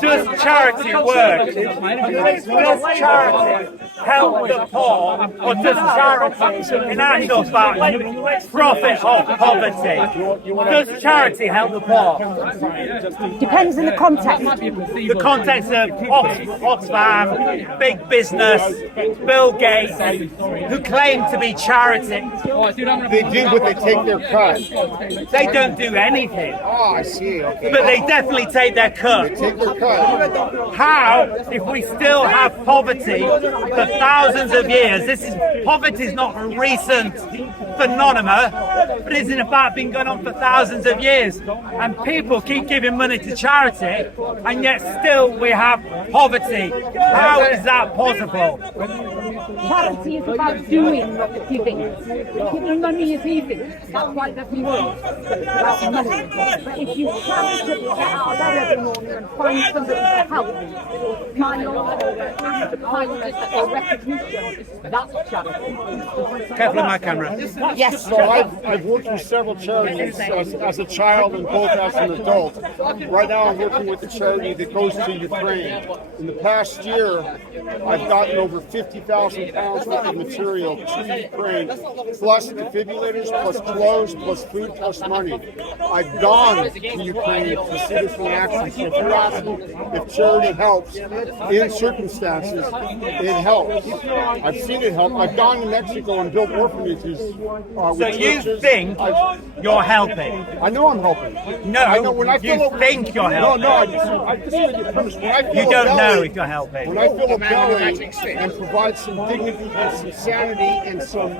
Does charity work? Does charity help the poor, or does charity, in actual fact, profit off poverty? Does charity help the poor? Depends on the context. The context of Oxfam, big business, Bill Gates, who claim to be charity. They do, but they take their cut. They don't do anything. Oh, I see. Okay. But they definitely take their cut. They take their cut. How, if we still have poverty for thousands of years, poverty is not a recent phenomenon, but it's in fact been going on for thousands of years. And people keep giving money to charity, and yet still we have poverty. How is that possible? Charity is about doing, not giving. Giving money is easy. That's why it doesn't work. It's about money. But if you charitably get out of bed every morning and find somebody to help, smile or kindness or recognition, that's charity. Careful of my camera. Yes. So I've worked with several charities as a child and both as an adult. Right now I'm working with a charity that goes to Ukraine. In the past year, I've gotten over 50,000 pounds worth of material to Ukraine, plus defibrillators, plus clothes, plus food, plus money. I've gone to Ukraine for citizen action. So if you're asking if charity helps, in circumstances, it helps. I've seen it help. I've gone to Mexico and built orphanages. So you think you're helping? I know I'm helping. No, I know when I you think you're helping. No, I just need to premise. When I fill You a don't belly, know if you're helping. When I fill a belly and provide some dignity and some sanity and some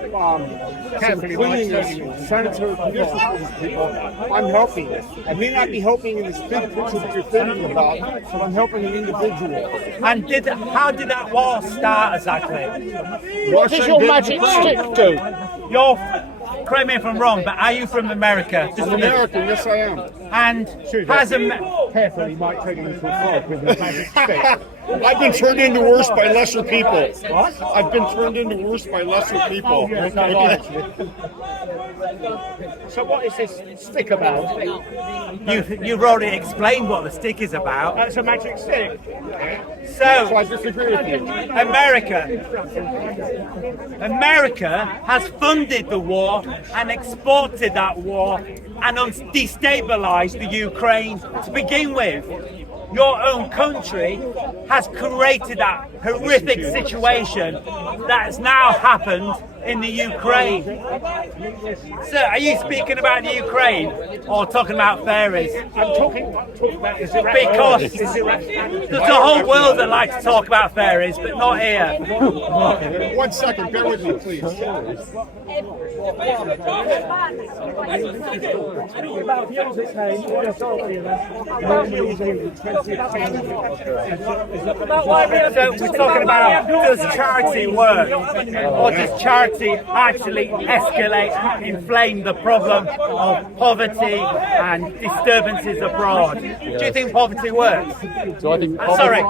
cleanliness, sanitary conditions for these people, I'm helping. I may not be helping in this big picture that you're thinking about, but I'm helping an individual. And how did that war start exactly? What does your magic stick do? Correct me if I'm wrong, but are you from America? I'm American, yes I am. And has Careful, he might take him into a frog with his magic stick. I've been turned into worse by lesser people. What? I've been turned into worse by lesser people. So what is this stick about? You've already explained what the stick is about. That's a magic stick. So So I disagree with you. America has funded the war and exported that war and destabilized the Ukraine to begin with. Your own country has created that horrific situation that has now happened in the Ukraine. So, are you speaking about the Ukraine or talking about fairies? I'm talking about Because there's a whole world that likes to talk about fairies, but not here. 1 second, bear with me, please. So we're talking about, does charity work, or does charity actually escalate and inflame the problem of poverty and disturbances abroad? Do you think poverty works? Do I think Sorry.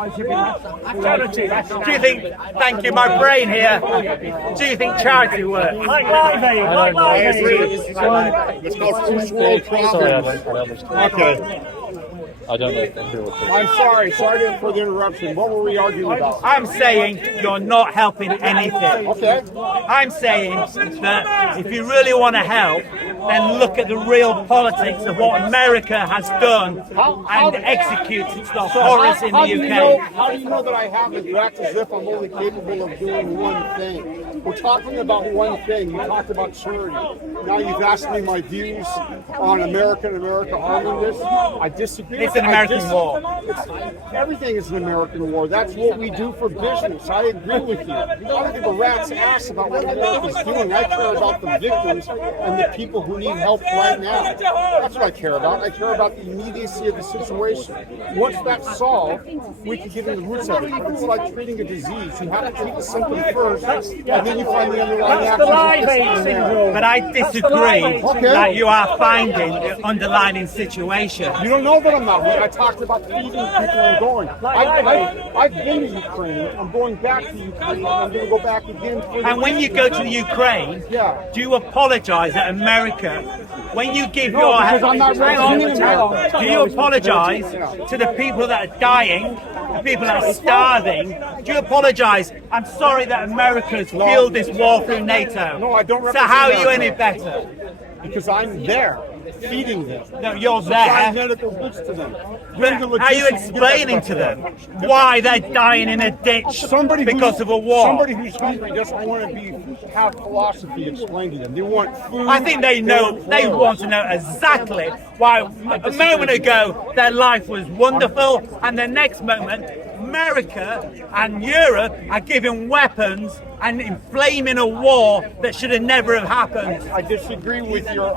Do you think, thank you, my brain here, do you think charity works? I agree. It's called first world Sorry, I problems. don't understand. Okay. I don't know. I'm sorry for the interruption. What were we arguing about? I'm saying you're not helping anything. Okay. I'm saying that if you really want to help, then look at the real politics of what America has done and executed the horrors in the UK. How do you know that I haven't? You act as if I'm only capable of doing one thing. We're talking about one thing. You talked about charity. Now you've asked me my views on America arming this. I disagree. It's an American war. Everything is an American war. That's what we do for business. I agree with you. I don't give a rat's ass about what America's doing. I care about the victims and the people who need help right now. That's what I care about. I care about the immediacy of the situation. Once that's solved, we can get into the roots of it. It's like treating a disease. You have to treat the symptom first, and then can you find the underlying That's the Live Aid actions? syndrome. But I disagree Okay. that you are finding the underlying situation. You don't know that I'm not. I talked about feeding people and going. I've been to Ukraine. I'm going back to Ukraine. I'm going to go back again. And when you go to the Ukraine, Yeah. do you apologise at America? When you give No, your because I'm not hang on, representing do you apologise to the people that are dying, the people that are starving? Do you apologise? I'm sorry that America's fueled this war through NATO. No, I don't So represent how are you America. any better? Because I'm there, feeding them. No, you're Supplying there. medical goods to them. But how are you explaining to them why they're dying in a ditch because of a war? Somebody who's hungry doesn't want to have philosophy explained to them. They want food. I think they know. want They clothes. want to know exactly why. A moment ago, their life was wonderful, and the next moment, America and Europe are giving weapons and inflaming a war that should have never have happened. I disagree with your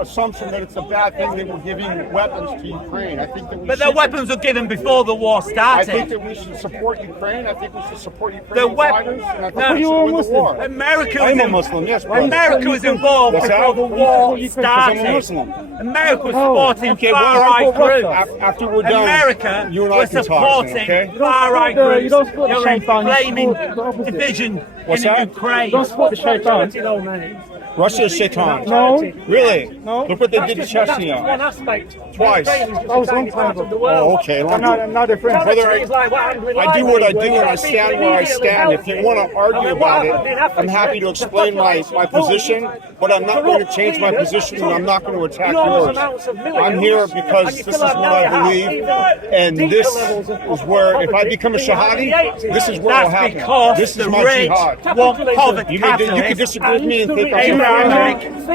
assumption that it's a bad thing that we're giving weapons to Ukraine. I think that we But the should, weapons were given before the war I think started. that we should support Ukraine. I think we should support The Ukrainian wep- fighters. And I think No, we you should are win the Muslim. war. America was I'm a in- Muslim, yes, brother. America was involved What's before that? the war Because I'm a started. Muslim. America was supporting Okay, well, far-right groups. after we're done, America you and I was can talk, supporting okay? far-right You groups. don't support the They were Shaitan, you inflaming support the opposite. division What's in that? Ukraine. Don't support the Shaitan. Russia is Shaitan. No. Really? No. Look what they did to Chechnya. One aspect. Twice. That was a long time ago. Oh, okay. I'm not a friend. Brother, I do what I do and I stand where I stand. If you want to argue about it, I'm happy to explain my position, but I'm not going to change my position and I'm not going to attack yours. I'm here because this is what I believe, and this is where, if I become a Shahadi, this is where it'll That's happen. because This is the my rich jihad. want poverty You can capitalists. disagree with me and think I'm Abrahamic. can-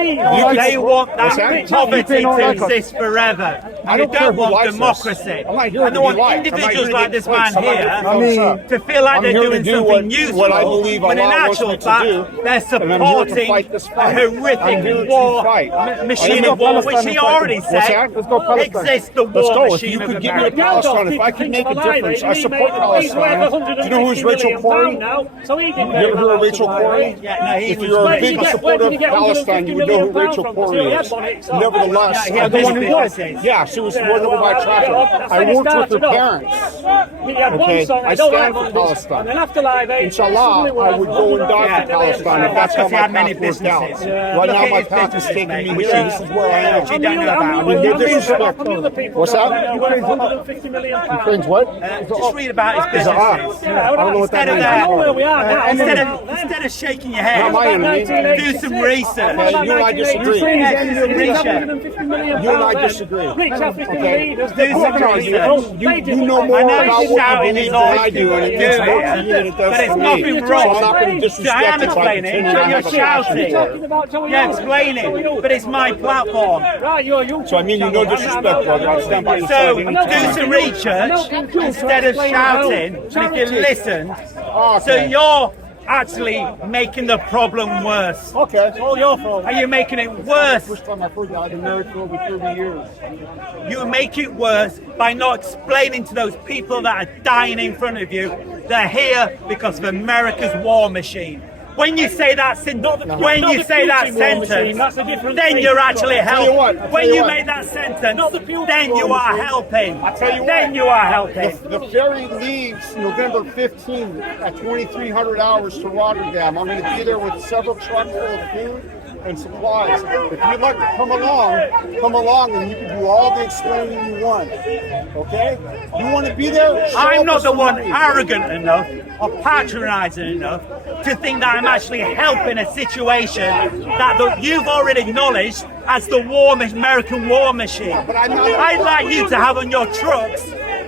They want What's that that? poverty to exist forever. I You don't care don't who want likes democracy. this. I'm not here And to they want be liked. I'm not individuals here to like get this man clicks. I'm not here here to to feel like I'm they're here to doing do something useful, what I believe when in Allah wants actual me to fact, do, they're and I'm here to supporting fight this a fight. I'm here horrific to war fight. machine I'm of war, here to which he already What's said that? Let's go Palestine. exists the Let's war go. If machine you of could give me a America. Palestine, if I could make a difference, I support Palestine. Do you know who's Rachel Corrie? So he didn't You ever heard of Rachel Corrie? Yeah, no, he If was you're a very big much- supporter of Palestine, you would know who Rachel Corrie is. Nevertheless, Yeah, I'm the one who yeah, was. Yeah, she was supported by Tracker. I worked with her parents. Okay, I stand for Palestine. Inshallah, I would go and die for Palestine if that's how Because he my had many path worked out. businesses. Right Look now, at my his path is businesses, taking mate, me which here. This is where I am. you don't know about. With no disrespect. What's that? Ukraine's what? Just read about his Is it art? businesses. I don't know what that means. Instead of shaking your head, Not my enemy. do some research. Okay, you and I disagree. Yeah, do some research. You and I disagree. Okay? Do some research. You know I more know about he's what shouting you his believe than I voice do, and it to means do more it. to you than it does But it's to me. nothing So wrong. I'm not going to So I am disrespect it by explaining, pretending so I you're have a passion shouting. for it. You're explaining, but it's my platform. So I mean you no disrespect, brother. I stand by your side So anytime. do some research instead of shouting. And if you listen, Oh, so okay. you're actually making the problem worse. Okay. It's all your fault. Are you making it worse? First time I've heard that. I've been married for over 30 years. You make it worse by not explaining to those people that are dying in front of you, they're here because of America's war machine. When you say that sentence, then you're actually tell you what, helping. I'll When tell you you what. make that sentence, then you are helping. tell you Then what. you are helping. The ferry leaves November 15th at 2300 hours to Rotterdam. I'm going to be there with several trucks full of food and supplies. If you'd like to come along and you can do all the explaining you want. Okay? You want to be there? Show I'm up not with the some one money. arrogant enough or patronizing enough to think that I'm actually helping a situation that you've already acknowledged as the American war machine. But I'm not- I'd like you to have on your trucks,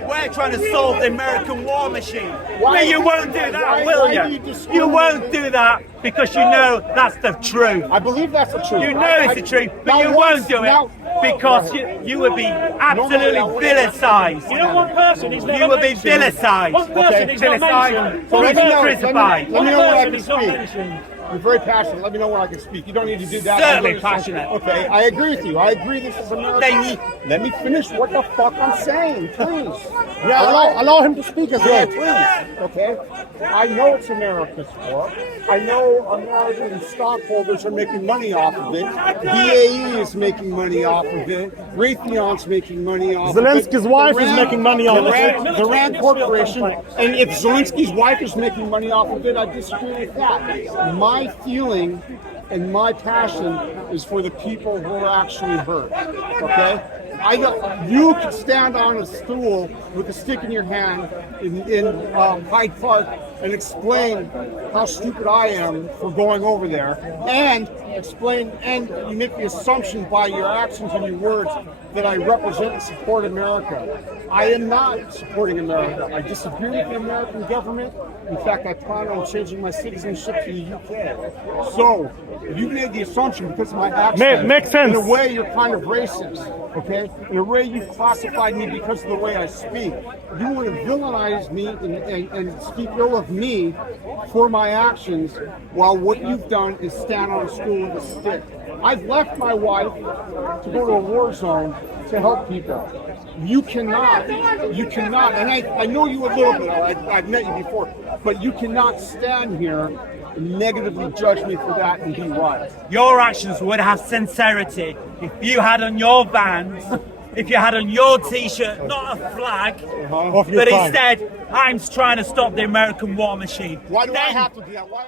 we're trying to solve the American war machine. But you won't do that, will why do you? you discriminate? You won't do that because you know that's the truth. I believe that's the truth. You know it's the truth, but you won't do it because you would be absolutely vilified. You know one person is You would be vilified. One person is not Vilified. mentioned. Or Let me know- crucified. Let me know when I One can person is not speak. mentioned. You're very passionate. Let me know when I can speak. You don't need to do that. Certainly passionate. Okay, I agree with you. I agree this is America. Let me finish what the fuck I'm saying, please. Yeah, allow him to speak as Yeah, well. please. Okay? I know it's America's war. I know American stockholders are making money off of it. BAE is making money off of it. Raytheon's making money off of it. Zelensky's wife is making money off of it. The Rand Corporation. And if Zelensky's wife is making money off of it, I disagree with that. My feeling and my passion is for the people who are actually hurt. Okay? You could stand on a stool with a stick in your hand in Hyde Park and explain how stupid I am for going over there, and explain and you make the assumption by your actions and your words that I represent and support America. I am not supporting America. I disagree with the American government. In fact, I plan on changing my citizenship to the UK. So, you made the assumption because of my actions. Makes sense. In a way, you're kind of racist, okay? In a way, you classified me because of the way I speak. You want to villainize me and speak ill of me for my actions, while what you've done is stand on a stool with a stick. I've left my wife to go to a war zone to help people. You cannot, and I know you a little bit, I've met you before, but you cannot stand here and negatively judge me for that and be right. Your actions would have sincerity if you had on your Vans, if you had on your t-shirt, not a flag, Off your but time. instead, I'm trying to stop the American war machine. Why do I Then have to do that? Why